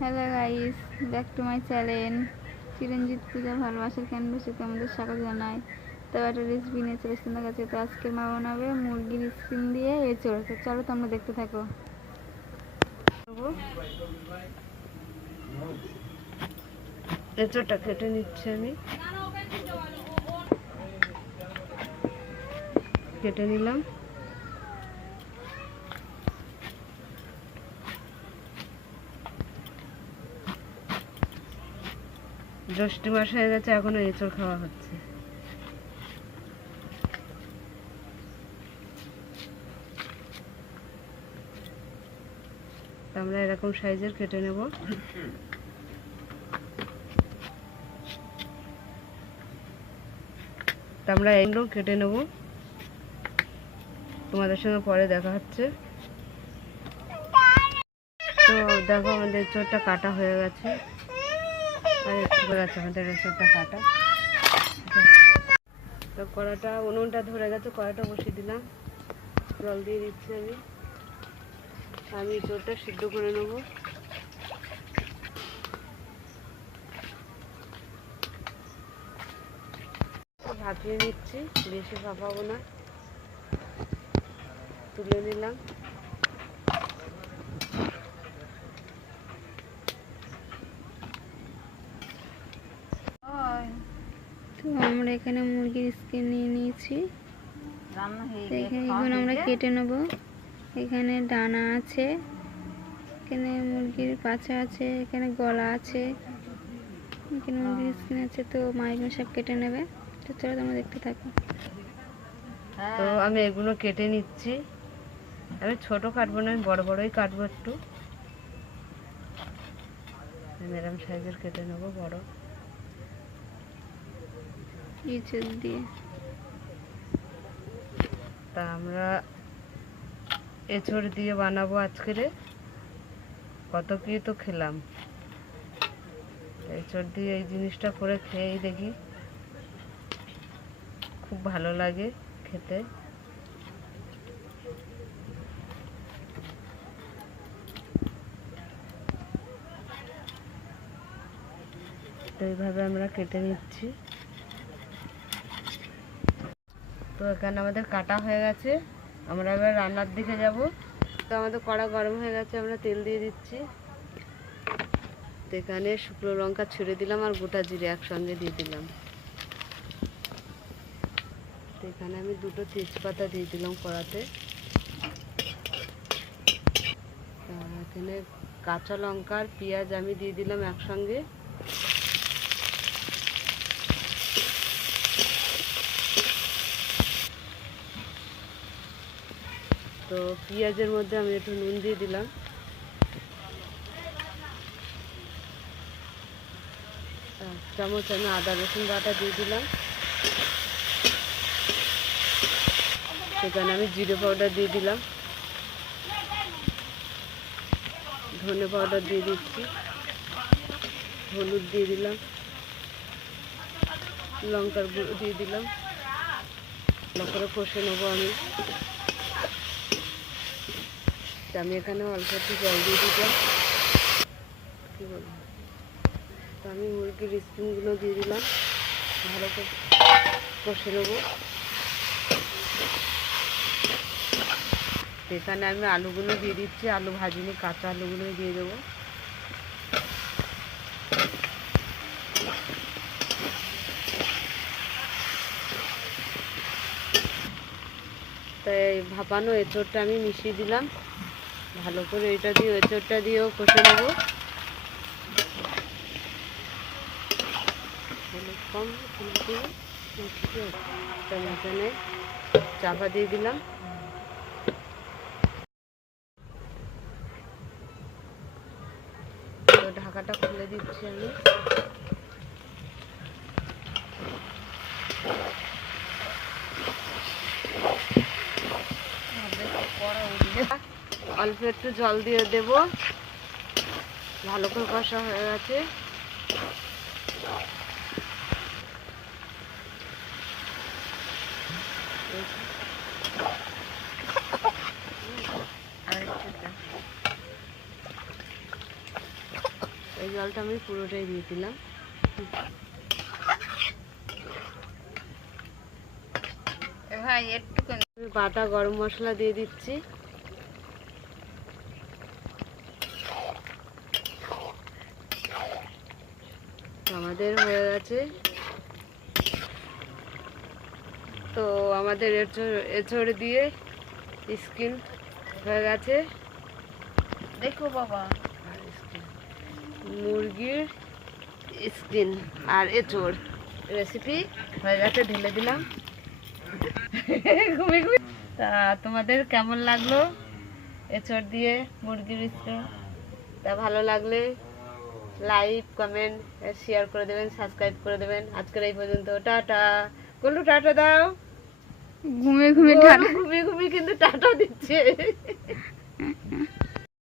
Hello guys, back to my channel. Chiranjit Puja ভালোবাসার ক্যানভাসে আমাদের স্বাগত জানাই। তো একটা রেসিপি নিয়ে চলে এসেছি কাছে। তো আজকে মা বানাবে মুরগির স্কিন দিয়ে এঁচোড়। তো চলো তোমরা দেখতে থাকো। এঁচোড়টা কেটে নিচ্ছি আমি, কেটে নিলাম। জ্যৈষ্ঠ মাস হয়ে গেছে, এখনো এঁচোড় খাওয়া হচ্ছে। আমরা এরকম সাইজের কেটে নেব। আমরা এগুলো কেটে নেব, তোমাদের সঙ্গে পরে দেখা হচ্ছে। তো দেখো আমাদের এঁচোড়টা কাটা হয়ে গেছে, আর একটু গেছে আমাদের এঁচোড়টা কাটা। তো কড়াটা উনুনটা ধরে গেছে, কড়াটা বসিয়ে দিলাম, জল দিয়ে দিচ্ছি আমি এঁচোড়টা সিদ্ধ করে নেব। ভাপিয়ে নিচ্ছি, বেশি ভাপাবো না। তুলে নিলাম। তো আমরা এখানে মুরগির স্কিন নিয়ে নিয়েছি, এখন আমরা কেটে নেব। এখানে ডানা আছে, এখানে মুরগির পাছা আছে, এখানে গলা আছে, এখানে মুরগির স্কিন আছে। তো মা এগুলো সব কেটে নেবে। তো চলো তোমরা দেখতে থাকো। তো আমি এগুলো কেটে নিচ্ছি। আমি ছোট কাটবো না, আমি বড় বড়ই কাটবো একটু। এরকম সাইজের কেটে নেবো, বড় এঁচোড় দিয়ে। তা আমরা এঁচোড় দিয়ে বানাবো আজকের। কত কি তো খেলাম, এঁচোড় দিয়ে এই জিনিসটা করে খেয়েই দেখি, খুব ভালো লাগে খেতে। তো এইভাবে আমরা কেটে নিচ্ছি। তো এখানে আমাদের কাটা হয়ে গেছে, আমরা এবার রান্নার দিকে যাব। তো আমাদের কড়া গরম হয়ে গেছে, আমরা তেল দিয়ে দিচ্ছি। তো এখানে শুকনো লঙ্কা ছিঁড়ে দিলাম আর গোটা জিরে একসঙ্গে দিয়ে দিলাম। তো এখানে আমি দুটো তেজপাতা দিয়ে দিলাম কড়াতে। এখানে কাঁচা লঙ্কা আর পেঁয়াজ আমি দিয়ে দিলাম একসঙ্গে। তো পেঁয়াজের মধ্যে আমি একটু নুন দিয়ে দিলাম। চামচ আমি আদা রসুন বাটা দিয়ে দিলাম। সেখানে আমি জিরে পাউডার দিয়ে দিলাম, ধনে পাউডার দিয়ে দিচ্ছি, হলুদ দিয়ে দিলাম, লঙ্কার গুঁড়ো দিয়ে দিলাম। ভালো করে কষে নেবো আমি। আমি এখানে অল্প একটু জল দিয়ে দিলাম। কী বলবো, তো আমি মুরগির স্কিনগুলো দিয়ে দিলাম, ভালো করে কষে নেবো। এখানে আমি আলুগুলো দিয়ে দিচ্ছি, আলু ভাজিনি, কাঁচা আলুগুলো দিয়ে দেবো। তাই ভাপানো এঁচোড়টা আমি মিশিয়ে দিলাম, ভালো করে এটা দিয়ে এঁচোড়টা দিয়েও কষে নেব। কম এখানে চাপা দিয়ে দিলাম। তো ঢাকাটা খুলে দিচ্ছি আমি। অল্প একটু জল দিয়ে দেব, ভালো করে কষা হয়ে গেছে। এই জলটা আমি পুরোটাই দিয়ে দিলাম। ভাই একটু আমি বাটা গরম মশলা দিয়ে দিচ্ছি। আমাদের হয়ে গেছে। তো আমাদের এঁচড় দিয়ে স্কিন হয়ে গেছে। দেখো বাবা, মুরগির স্কিন আর এঁচড় রেসিপি হয়ে গেছে, ঢেলে দিলাম। ঘুমিয়ে ঘুমিয়ে। তা তোমাদের কেমন লাগলো এঁচড় দিয়ে মুরগির স্কিন? তা ভালো লাগলে লাইক, কমেন্ট, শেয়ার করে দেবেন, সাবস্ক্রাইব করে দেবেন। আজকের এই পর্যন্ত, টাটা। গোলু টাটা দাও। ঘুমিয়ে ঘুমিয়ে গোলু ঘুমিয়ে ঘুমিয়ে কিন্তু টাটা দিচ্ছে।